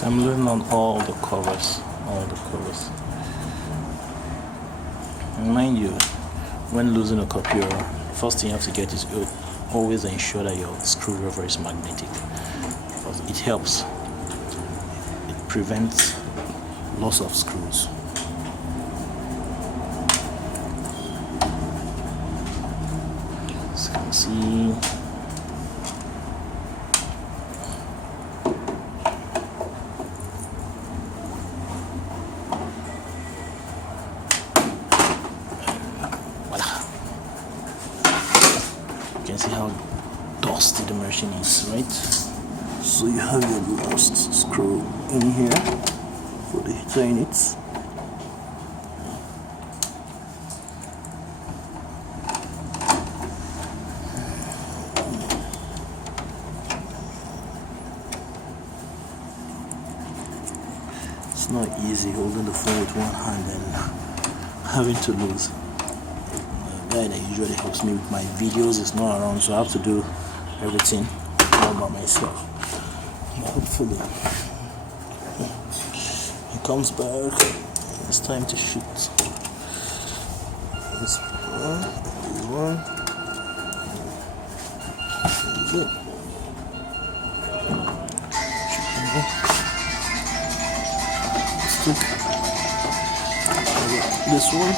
Assembling on all the covers. And mind you, when losing a copier, first thing you have to get is always ensure that your screwdriver is magnetic, because it helps. It prevents loss of screws. As you can see, you can see how dusty the machine is, right? So you have your last screw in here for the heater units. It's not easy holding the phone with one hand and having to lose. The guy that usually helps me with my videos is not around, so I have to do everything all by myself. But hopefully he comes back. It's time to shoot. This one. Good. This one.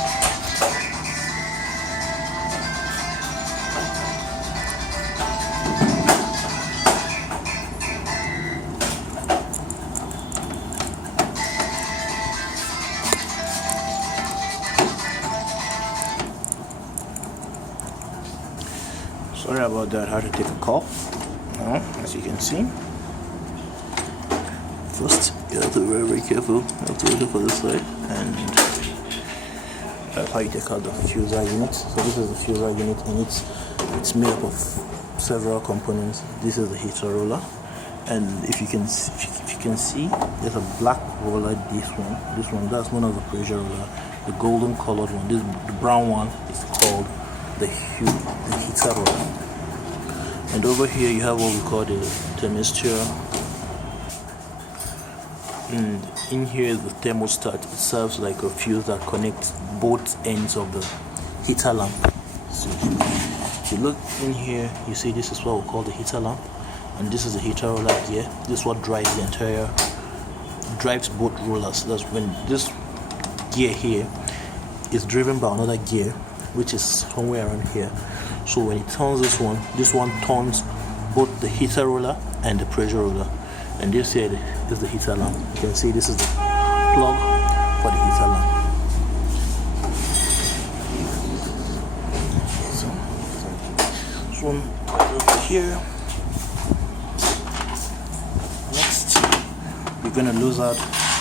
Sorry about that, I had to take a call. Now, as you can see, first you have to be very careful. You have to look for this side, and that's how you take out the fuser unit. So this is the fuser unit, and it's made up of several components. This is the heater roller, and if you can see, there's a black roller. This one, that's one of the pressure roller. The golden colored one, the brown one is called the heater roller. And over here you have what we call the thermistor, and in here is the thermostat. It serves like a fuse that connects both ends of the heater lamp. So if you look in here, you see this is what we call the heater lamp, and this is the heater roller gear. This is what drives both rollers. That's when this gear here is driven by another gear, which is somewhere around here. So when it turns this one turns both the heater roller and the pressure roller. And this here is the heater lamp. You can see this is the plug for the heater lamp. So this one over here. Next, we're gonna lose out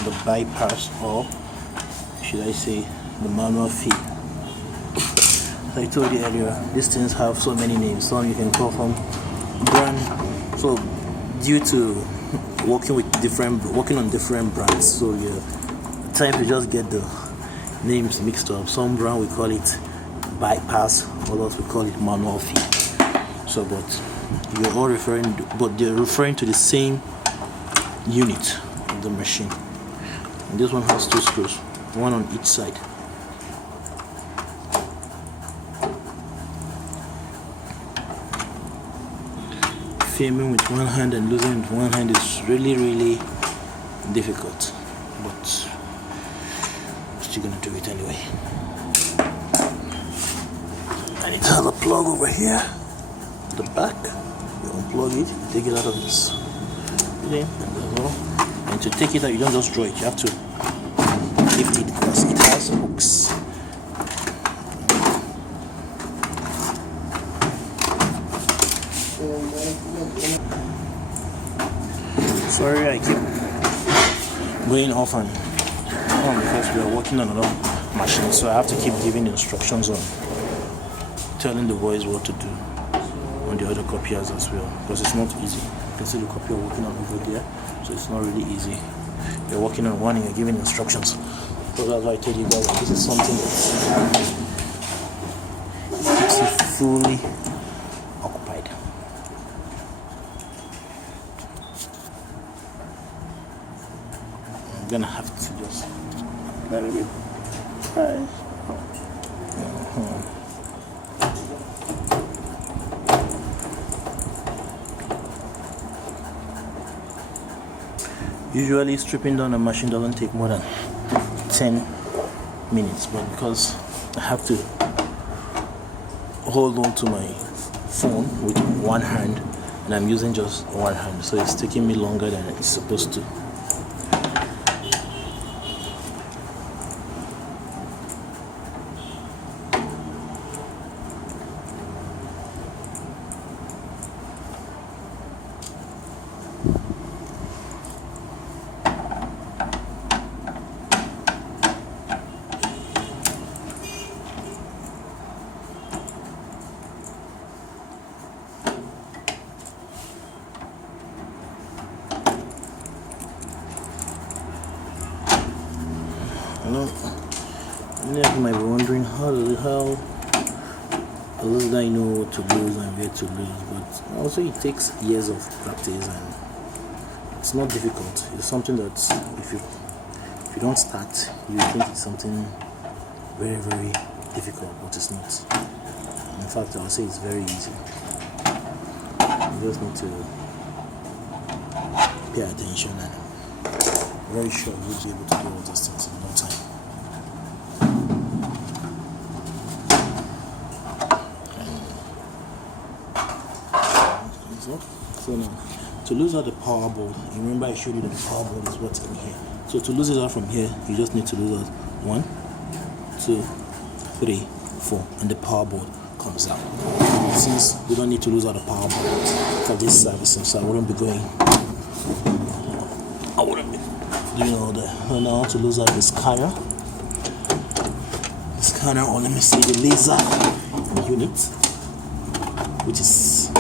the bypass, or should I say the manual feed. As I told you earlier, these things have so many names. Some you can call from brand. So due to working on different brands, so you're trying to just get the names mixed up. Some brand we call it bypass, others we call it manual feed. So but they're referring to the same unit of the machine. And this one has 2 screws, one on each side. Filming with one hand and losing with one hand is really difficult, but I'm still gonna do it anyway. And it has a plug over here at the back. You unplug it, you take it out of this thing, and to take it out you don't just draw it, you have to lift it because it has hooks. Sorry, I keep going off and on because we are working on another machine, so I have to keep giving instructions on telling the boys what to do on the other copiers as well, because it's not easy. You can see the copier working on over there, so it's not really easy. You're working on one and you're giving instructions. So that's why I told you guys that this is something that keeps you fully occupied. Usually stripping down a machine doesn't take more than 10 minutes, but because I have to hold on to my phone with one hand and I'm using just one hand, so it's taking me longer than it's supposed to. Many of you might be wondering how does I know what to lose and where to lose, but also it takes years of practice and it's not difficult. It's something that if you don't start, you think it's something very, very difficult, but it's not. In fact, I would say it's very easy. You just need to pay attention and I'm very sure you'll be able to do all those things in no time. So now, to lose out the power board, you remember I showed you that the power board is what's in here. So to lose it out from here, you just need to lose out 1, 2, 3, 4, and the power board comes out. Since we don't need to lose out the power board for this servicing, so I wouldn't be doing all that. And now to lose out the scanner, or let me say the laser unit, which is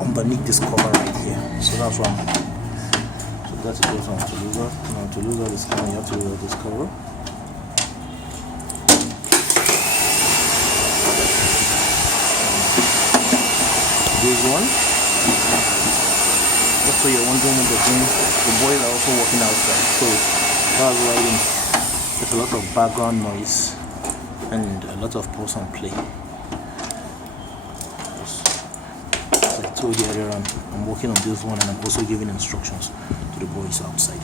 underneath this cover right here. So that's what that's what I want to lose out. Now to lose out this cover, you have to lose out this cover. This one. That's what you're wondering what they're doing. The boys are also working outside, so that's why there's a lot of background noise and a lot of pause and play. The earlier on, I'm working on this one and I'm also giving instructions to the boys outside.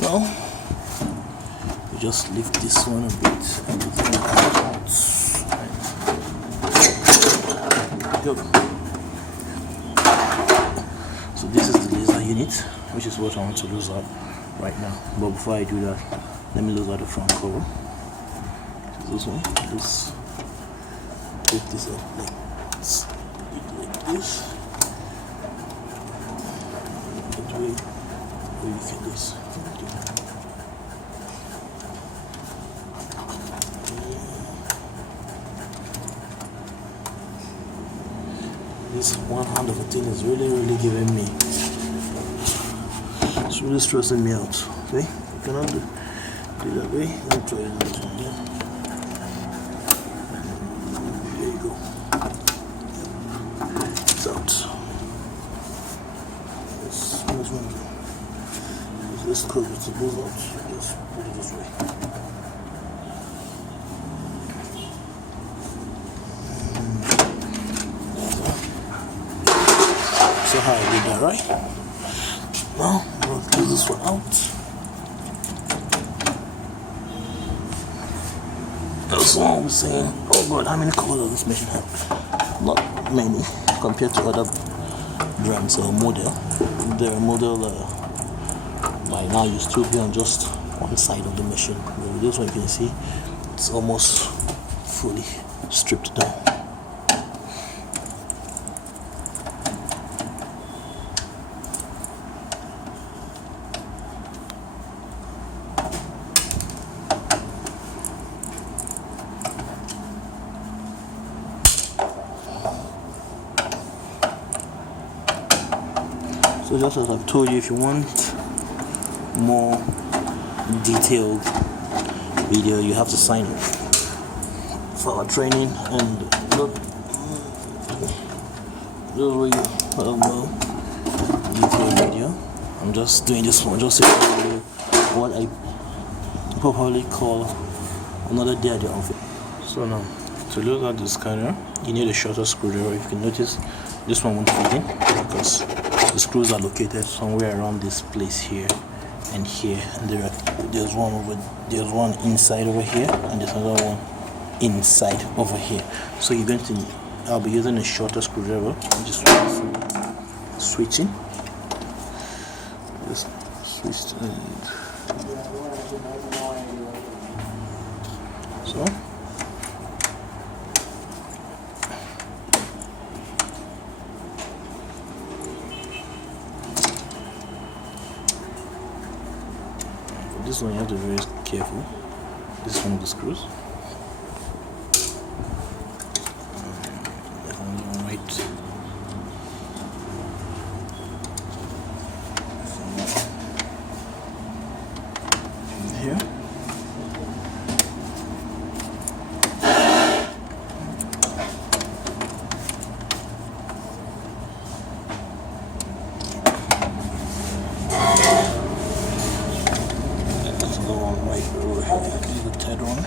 Now, we just lift this one a bit and it's going to come out. Go. So this is the laser unit, which is what I want to lose out right now. But before I do that, let me lose out the front cover. This one, this. Lift this up like this. That way, or you can just this one hand of a thing is really giving me. It's really stressing me out. Okay, you cannot do that way. Let me try this one there. This curve is to move out, just put it this way. So how I did that, right? Now, I'm going to close this one out. That's what I'm saying. Oh god, how many colors does this machine have? Not many compared to other brands or model. Their model by now used to be on just one side of the machine. But with this one you can see it's almost fully stripped down. So just as I've told you, if you want more detailed video, you have to sign up for our training, and look, this way you have more detailed video. I'm just doing this one just to show you what I probably call another day at the office. So now, to look at the scanner, you need a shorter screwdriver. If you can notice, This one won't fit in because the screws are located somewhere around this place here and here, and there's one inside over here, and there's another one inside over here. So you're going to, I'll be using a shorter screwdriver. Just switching. Just switch and so. This one you have to be very careful. This is one of the screws. Right here. That's the one right over here. This is the third one.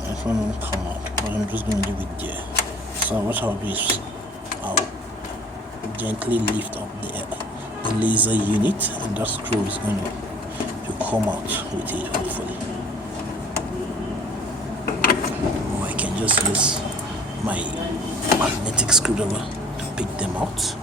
This one will come out, but I'm just going to leave it there. So what I'll do is I'll gently lift up the laser unit, and that screw is going to come out with it, hopefully. Or I can just use my magnetic screwdriver to pick them out.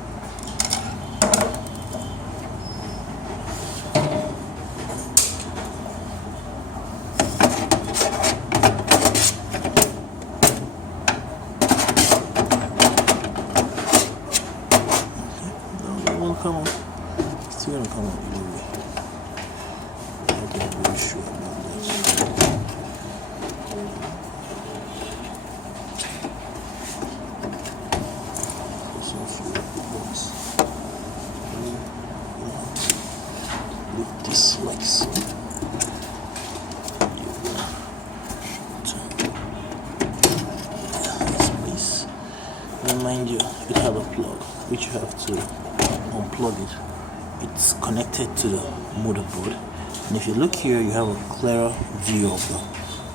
Come on, it's still gonna come out either way. I'm not very sure about this. Lift this like so. This place. Remind you, it have a plug which you have to unplug it. It's connected to the motherboard, and if you look here you have a clearer view of the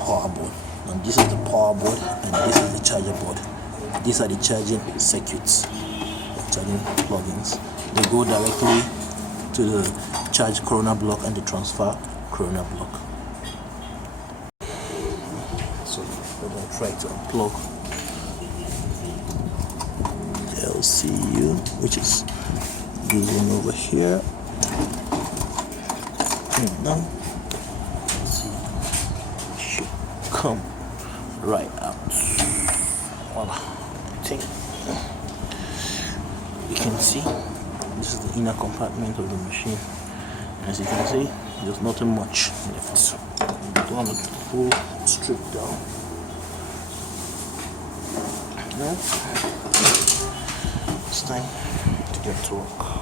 power board. And this is the power board and this is the charger board. These are the charging circuits, charging plugins. They go directly to the charge corona block and the transfer corona block. So we're going to try to unplug the LCU, which is this one over here. And now, let's see, it should come right out. Voila. I think you can see this is the inner compartment of the machine. And as you can see, there's nothing much left. Don't want to pull strip down. Now, it's time to get to work.